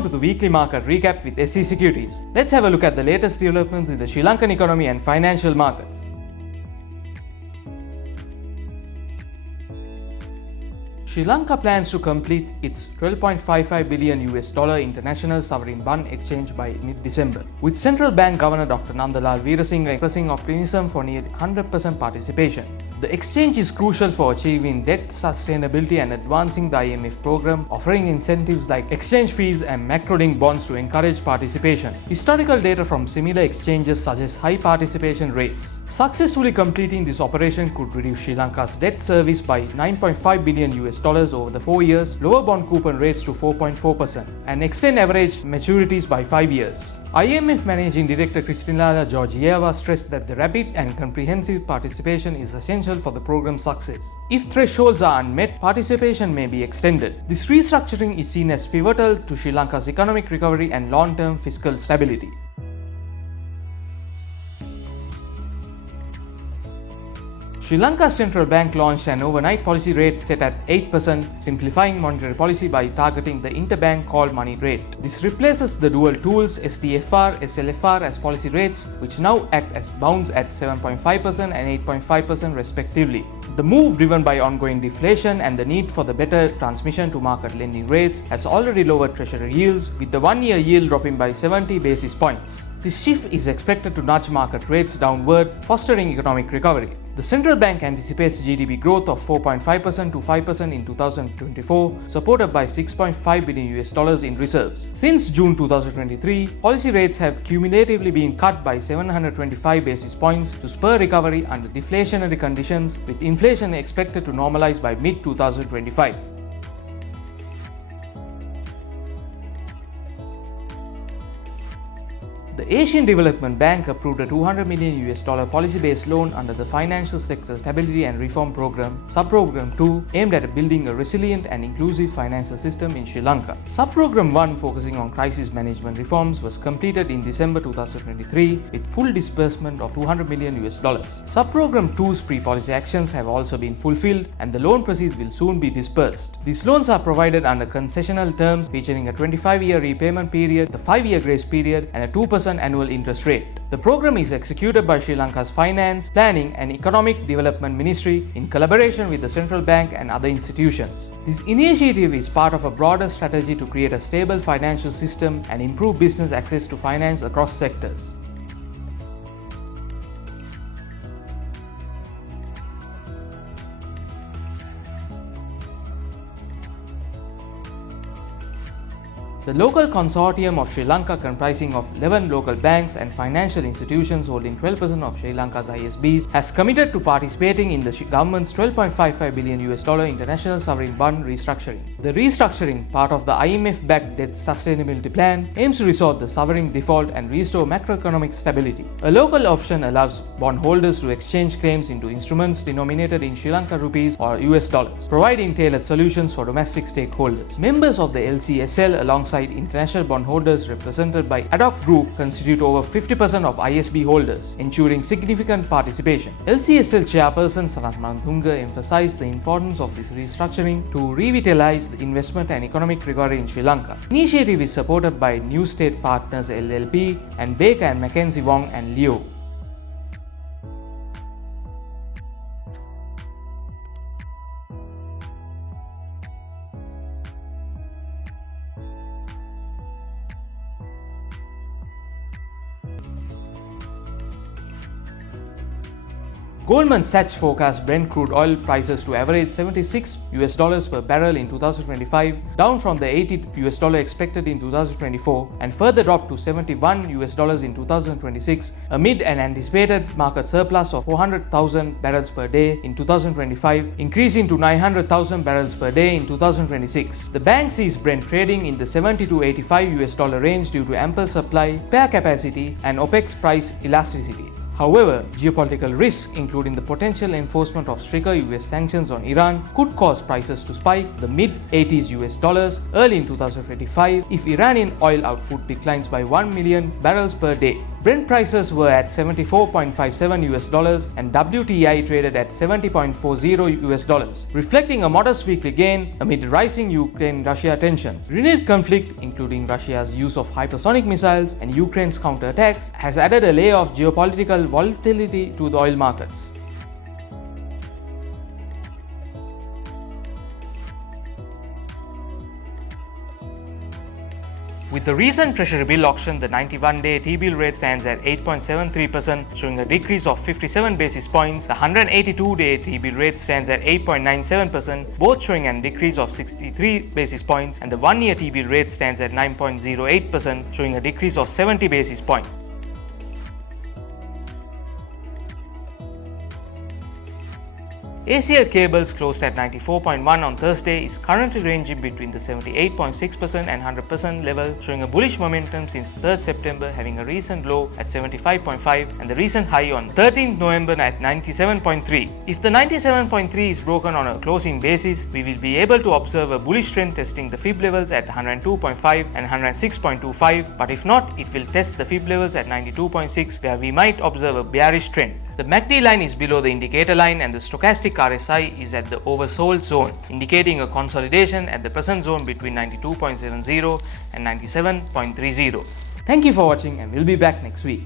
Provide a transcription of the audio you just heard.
Welcome to the weekly market recap with SC Securities. Let's have a look at the latest developments in the Sri Lankan economy and financial markets. Sri Lanka plans to complete its $12.55 billion international sovereign bond exchange by mid-December, with Central Bank Governor Dr. Nandalal Weerasinghe expressing optimism for near 100% participation. The exchange is crucial for achieving debt sustainability and advancing the IMF program, offering incentives like exchange fees and macro-linked bonds to encourage participation. Historical data from similar exchanges suggest high participation rates. Successfully completing this operation could reduce Sri Lanka's debt service by $9.5 billion over the 4 years, lower bond coupon rates to 4.4%, and extend average maturities by 5 years. IMF Managing Director Kristalina Georgieva stressed that the rapid and comprehensive participation is essential for the program's success. If thresholds are unmet, participation may be extended. This restructuring is seen as pivotal to Sri Lanka's economic recovery and long-term fiscal stability. Sri Lanka's central bank launched an overnight policy rate set at 8%, simplifying monetary policy by targeting the interbank call money rate. This replaces the dual tools SDFR, SLFR as policy rates, which now act as bounds at 7.5% and 8.5% respectively. The move, driven by ongoing deflation and the need for the better transmission to market lending rates, has already lowered Treasury yields, with the 1-year yield dropping by 70 basis points. This shift is expected to nudge market rates downward, fostering economic recovery. The central bank anticipates GDP growth of 4.5% to 5% in 2024, supported by $6.5 billion in reserves. Since June 2023, policy rates have cumulatively been cut by 725 basis points to spur recovery under deflationary conditions, with inflation expected to normalize by mid-2025. The Asian Development Bank approved a $200 million policy-based loan under the Financial Sector Stability and Reform Program, Subprogram 2, aimed at building a resilient and inclusive financial system in Sri Lanka. Subprogram 1, focusing on crisis management reforms, was completed in December 2023 with full disbursement of $200 million. Subprogram 2's pre-policy actions have also been fulfilled, and the loan proceeds will soon be disbursed. These loans are provided under concessional terms featuring a 25-year repayment period, the 5-year grace period, and a 2% annual interest rate. The program is executed by Sri Lanka's Finance, Planning and Economic Development Ministry in collaboration with the central bank and other institutions. This initiative is part of a broader strategy to create a stable financial system and improve business access to finance across sectors. The local consortium of Sri Lanka, comprising of 11 local banks and financial institutions holding 12% of Sri Lanka's ISBs, has committed to participating in the government's $12.55 billion international sovereign bond restructuring. The restructuring, part of the IMF-backed debt sustainability plan, aims to resolve the sovereign default and restore macroeconomic stability. A local option allows bondholders to exchange claims into instruments denominated in Sri Lanka rupees or US dollars, providing tailored solutions for domestic stakeholders. Members of the LCSL, alongside international bondholders represented by ad hoc group, constitute over 50% of ISB holders, ensuring significant participation. LCSL chairperson Sanat Manathunga emphasized the importance of this restructuring to revitalize the investment and economic recovery in Sri Lanka. The initiative is supported by New State Partners LLP and Baker and McKenzie Wong and Leo. Goldman Sachs forecasts Brent crude oil prices to average $76 per barrel in 2025, down from the $80 expected in 2024, and further drop to $71 in 2026, amid an anticipated market surplus of 400,000 barrels per day in 2025, increasing to 900,000 barrels per day in 2026. The bank sees Brent trading in the $70 to $85 range due to ample supply, spare capacity, and OPEC's price elasticity. However, geopolitical risks, including the potential enforcement of stricter US sanctions on Iran, could cause prices to spike the mid-$80s early in 2025 if Iranian oil output declines by 1 million barrels per day. Brent prices were at $74.57 and WTI traded at $70.40, reflecting a modest weekly gain amid rising Ukraine-Russia tensions. Renewed conflict, including Russia's use of hypersonic missiles and Ukraine's counterattacks, has added a layer of geopolitical volatility to the oil markets. With the recent Treasury-bill auction, the 91-day T-bill rate stands at 8.73%, showing a decrease of 57 basis points. The 182-day T-bill rate stands at 8.97%, both showing a decrease of 63 basis points, and the 1-year T-bill rate stands at 9.08%, showing a decrease of 70 basis points. ACL cables closed at 94.1 on Thursday, is currently ranging between the 78.6% and 100% level, showing a bullish momentum since 3rd September, having a recent low at 75.5 and the recent high on 13th November at 97.3. If the 97.3 is broken on a closing basis, we will be able to observe a bullish trend testing the fib levels at 102.5 and 106.25, but if not, it will test the fib levels at 92.6, where we might observe a bearish trend. The MACD line is below the indicator line and the stochastic RSI is at the oversold zone, indicating a consolidation at the present zone between 92.70 and 97.30. Thank you for watching, and we'll be back next week.